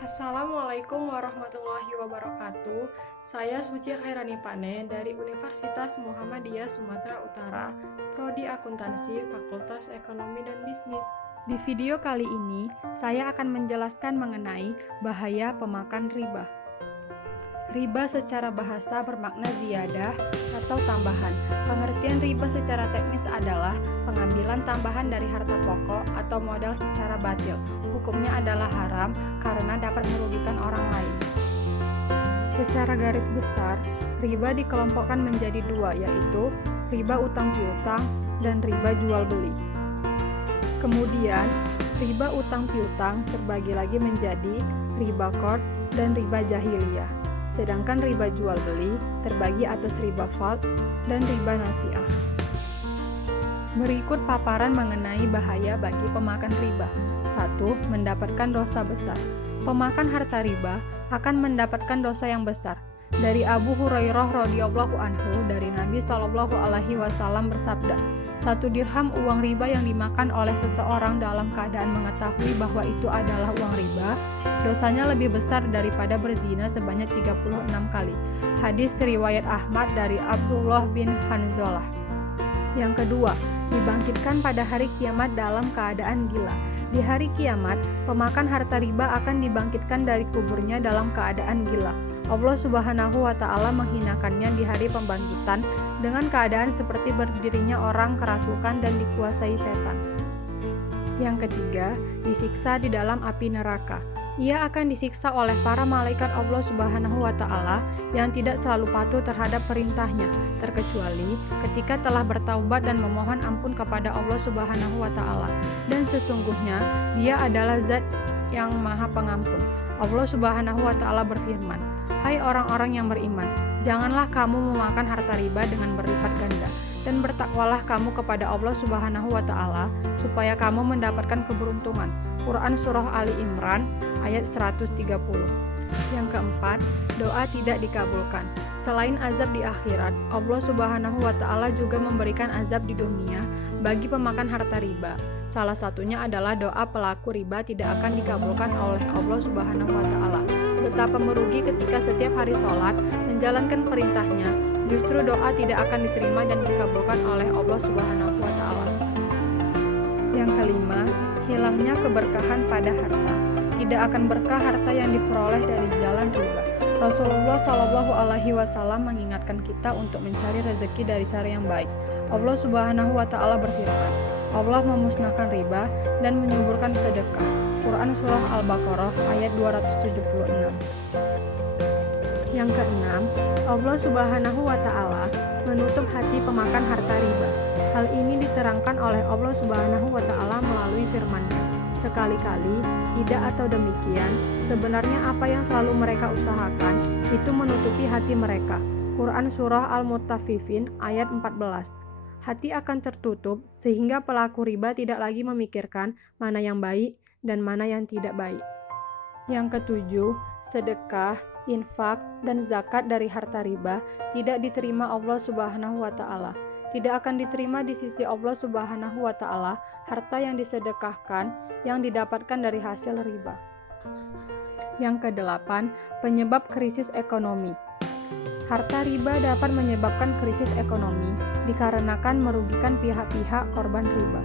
Assalamualaikum warahmatullahi wabarakatuh. Saya Suci Khairani Pane dari Universitas Muhammadiyah Sumatera Utara, Prodi Akuntansi, Fakultas Ekonomi dan Bisnis. Di video kali ini, saya akan menjelaskan mengenai bahaya pemakan riba. Riba secara bahasa bermakna ziyadah atau tambahan. Pengertian riba secara teknis adalah pengambilan tambahan dari harta pokok atau modal secara batil. Hukumnya adalah haram karena dapat merugikan orang lain. Secara garis besar, riba dikelompokkan menjadi dua, yaitu riba utang piutang dan riba jual beli. Kemudian, riba utang piutang terbagi lagi menjadi riba qard dan riba jahiliyah. Sedangkan riba jual beli terbagi atas riba fard dan riba nasi'ah. Berikut paparan mengenai bahaya bagi pemakan riba. 1. Mendapatkan dosa besar. Pemakan harta riba akan mendapatkan dosa yang besar. Dari Abu Hurairah radhiyallahu anhu dari Nabi Shallallahu alaihi wasallam bersabda, 1 dirham uang riba yang dimakan oleh seseorang dalam keadaan mengetahui bahwa itu adalah uang riba, dosanya lebih besar daripada berzina sebanyak 36 kali. Hadis riwayat Ahmad dari Abdullah bin Hanzalah. Yang kedua, dibangkitkan pada hari kiamat dalam keadaan gila. Di hari kiamat, pemakan harta riba akan dibangkitkan dari kuburnya dalam keadaan gila. Allah Subhanahu wa Ta'ala menghinakannya di hari pembangkitan dengan keadaan seperti berdirinya orang kerasukan dan dikuasai setan. Yang ketiga, disiksa di dalam api neraka. Ia akan disiksa oleh para malaikat Allah Subhanahu wa Ta'ala yang tidak selalu patuh terhadap perintahnya, terkecuali ketika telah bertaubat dan memohon ampun kepada Allah Subhanahu wa Ta'ala. Dan sesungguhnya Dia adalah Zat yang Maha Pengampun. Allah Subhanahu wa Ta'ala berfirman, "Hai orang-orang yang beriman, janganlah kamu memakan harta riba dengan berlipat ganda, dan bertakwalah kamu kepada Allah Subhanahu wa Ta'ala supaya kamu mendapatkan keberuntungan." Quran Surah Ali Imran ayat 130. Yang keempat, doa tidak dikabulkan. Selain azab di akhirat, Allah Subhanahu wa Ta'ala juga memberikan azab di dunia bagi pemakan harta riba. Salah satunya adalah doa pelaku riba tidak akan dikabulkan oleh Allah Subhanahu wa Ta'ala. Betapa merugi ketika setiap hari sholat menjalankan perintahnya, justru doa tidak akan diterima dan dikabulkan oleh Allah Subhanahu wa Ta'ala. Yang kelima, hilangnya keberkahan pada harta. Tidak akan berkah harta yang diperoleh dari jalan riba. Rasulullah Shallallahu alaihi wasallam mengingatkan kita untuk mencari rezeki dari cara yang baik. Allah Subhanahu wa Ta'ala berfirman, Allah memusnahkan riba dan menyuburkan sedekah. Quran Surah Al-Baqarah ayat 276. Yang keenam, Allah Subhanahu wa Ta'ala menutup hati pemakan harta riba. Hal ini diterangkan oleh Allah Subhanahu wa Ta'ala melalui firman-Nya. Sekali-kali, tidak atau demikian, sebenarnya apa yang selalu mereka usahakan itu menutupi hati mereka. Quran Surah Al-Mutaffifin ayat 14. Hati akan tertutup sehingga pelaku riba tidak lagi memikirkan mana yang baik dan mana yang tidak baik. Yang ketujuh, sedekah, infak, dan zakat dari harta riba tidak diterima Allah Subhanahu wa Ta'ala. Tidak akan diterima di sisi Allah Subhanahu wa Ta'ala harta yang disedekahkan yang didapatkan dari hasil riba. Yang kedelapan, penyebab krisis ekonomi. Harta riba dapat menyebabkan krisis ekonomi dikarenakan merugikan pihak-pihak korban riba.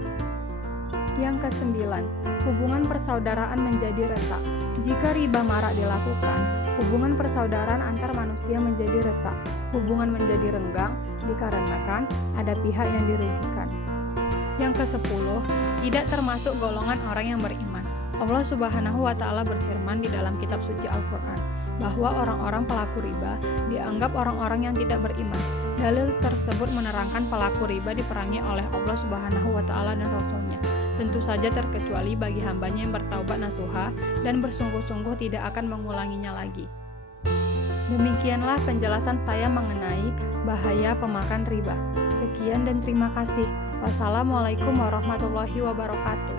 Yang kesembilan, hubungan persaudaraan menjadi retak. Jika riba marak dilakukan, hubungan persaudaraan antar manusia menjadi retak. Hubungan menjadi renggang dikarenakan ada pihak yang dirugikan. Yang kesepuluh, tidak termasuk golongan orang yang beriman. Allah Subhanahu wa Ta'ala berfirman di dalam kitab suci Al-Quran bahwa orang-orang pelaku riba dianggap orang-orang yang tidak beriman. Dalil tersebut menerangkan pelaku riba diperangi oleh Allah Subhanahu wa Ta'ala dan Rasul-Nya. Tentu saja terkecuali bagi hambanya yang bertaubat nasuha dan bersungguh-sungguh tidak akan mengulanginya lagi. Demikianlah penjelasan saya mengenai bahaya pemakan riba. Sekian dan terima kasih. Wassalamualaikum warahmatullahi wabarakatuh.